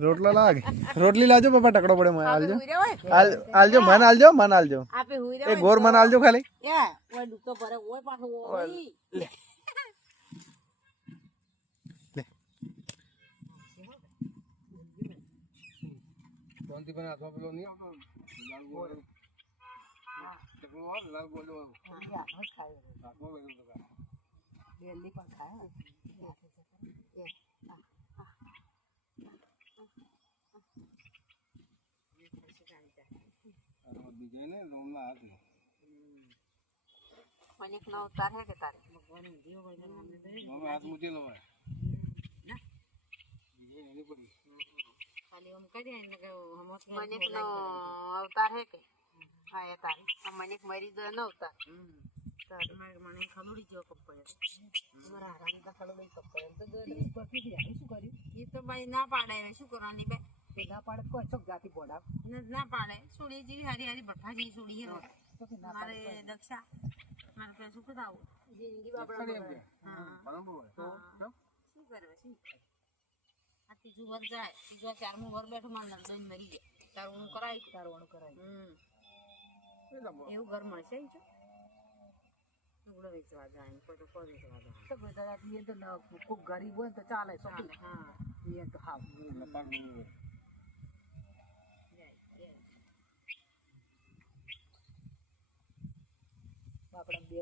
રોટલો લાગ રોટલી લાવજો બાપા ટકડો પડે મને આલજો આલજો મન આલજો એ ગોર મન આલજો ખાલી લે શાંતિ બના તો પેલો નહીં આવતો લાલ બોલો દિલ્હી પણ ખાય मनिक ना उतार है के तारे भगवान दियो हमने हाथ मुझे लो है ना ये नहीं पड़ी खाली हम कह दे हम मनिक नो अवतार है के आया तारे हम मनिक मरी दो ना उतार तार मनिक खलोड़ी जो कप पड़े हमारा हरामी का खलोड़ी कप पड़े तो दो बकरी दी है શું કર્યું ये तो भाई ना पाड़े શું કરવાની બે ના પાડે કોઈ ચોક જાતી બોડા ના પાડે સુડી જેવી હારી હારી બઠા જેવી સુડી હે મારે દક્ષા મારે પે શું કરાવ જિંદગી બાપડા હા બરાબર તો શું કરે શું આ ત્રીજું વર જાય ત્રીજું ચારમું વર બેઠું માર નરદોઈ મરી જાય તારું કરાય એવું ઘર મળશે જો ટુકડો વેચવા જાય કોઈ તો કોઈ વેચવા જાય તો બધા એ તો ખૂબ ગરીબ હોય તો ચાલે હા એ તો હા આપણા બે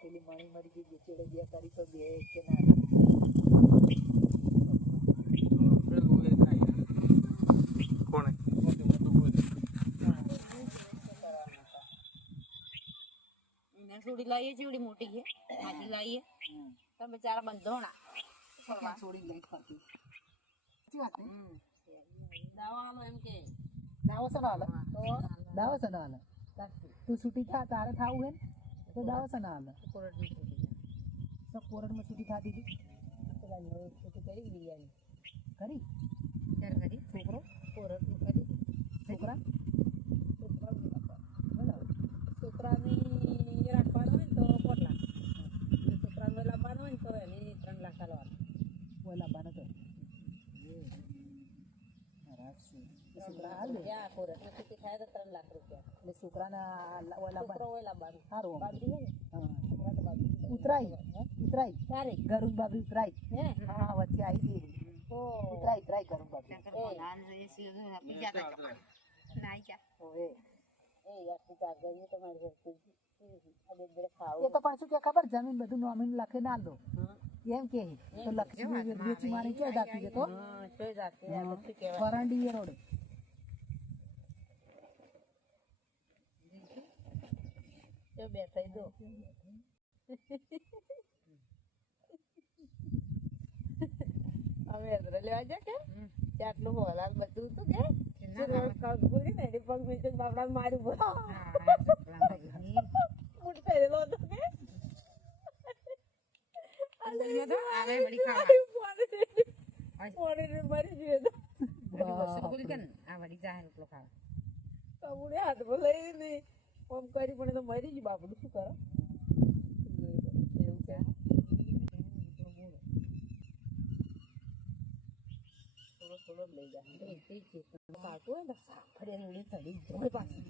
પેલી મણી મરી ગઈ ચેડે 2 તારીખ બે કે ના કોણે એને છોડી લાવીએ જેવડી મોટી છે આજી લાવીએ તો બેચારા બંધોણા છોડી લઈ ફરતી દાવા આલો એમ કે દાવો સનાલ તો દાવો સનાલ તું છૂટી થા તારે થાવું હે તો દાવો સનાલ કોરડ ની છૂટી તો કોરડ માં છૂટી થા દીધી તો ભાઈ છૂટી કરી લીધી કરી ત્યારે કરી છોકરો કોરડ નું કરી છોકરાની રાખવાનો હોય તો પોટલા છોકરાને લાવવાનો હોય તો એની 3 લાખ આલવાના ઓલા બાને તો છોકરા હાલ દે યા કોરડ માં છૂટી થાય તો 3 લાખ રૂપિયા એટલે છોકરાના ઓલા બાને સારું બાબરી હે હા છોકરા તો બાબરી ઉતરાઈ તારે ગરુડ બાબરી ઉતરાઈ હે હા વચ્ચે આવી ગઈ ઓ ઉતરાઈ ગરુડ બાબરી નાન એ સીધું પીજા તા નાઈ જા ઓએ એ યાર તું તા ગઈ તમારી ઘર અબે બે ખાવ એ તો પાછું કે ખબર જમીન બધું નોમીન લખે ના દો એમ કે તો લક્ષ્મી વેચી મારી કે જાતી છે તો તો જાતી આ બધું કહેવાય વરાંડી રોડ તો બેઠાઈ દો હવે અદરે લેવા જા કે આટલું હોલાલ બધું તો કે કાગુરી ને પગ મેચે બાપડા મારી બોલો મુઠ પહેરેલો તો કે અંદરનો તો આવે બડી ખાવા પોડે ને મરી ગયો તો બસ બોલી કન આ વડી જાહે એટલો ખાવા તો મુડે હાથ બોલાઈ ને ઓમ કરી પણ તો મરી ગઈ બાપડું શું કરો એવું છે થોડો લઈ જા ઠીક છે કાટો ને સાફડે ને ચડી જોઈ પાછી